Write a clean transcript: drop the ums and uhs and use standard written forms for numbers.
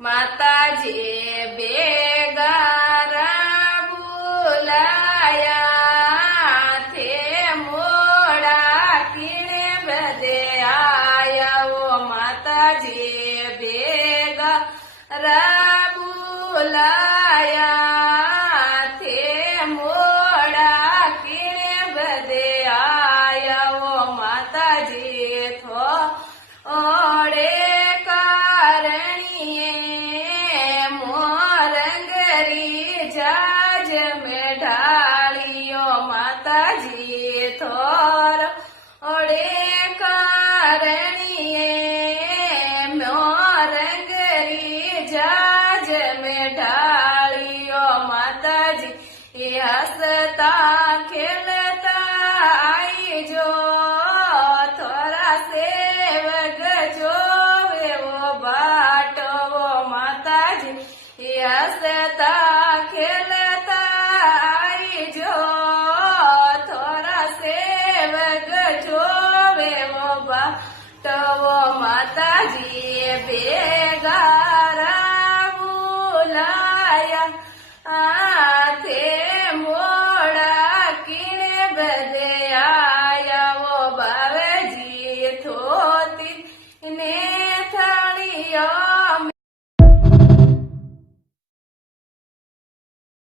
માતાજી બેગારા બોલાયા તે મોડા કીણે બધે આયા માતાજી બેગારા બોલાયા તે મોડા કીણે બધે આયા માતાજી થોડે જાજ મેઢાળીઓ માતાજી થોર ઓડે કારણીએ મોરંગરી જાજ મેઢાળીઓ માતાજી હસતા ખેલતા આઈ જો થોરા સેવક જોવેવો બાટવો માતાજી હસતા ખેલતા આઈ જો થોરા સેવક જોવેવો બાટવો માતાજી બેગારા બોલાયા તે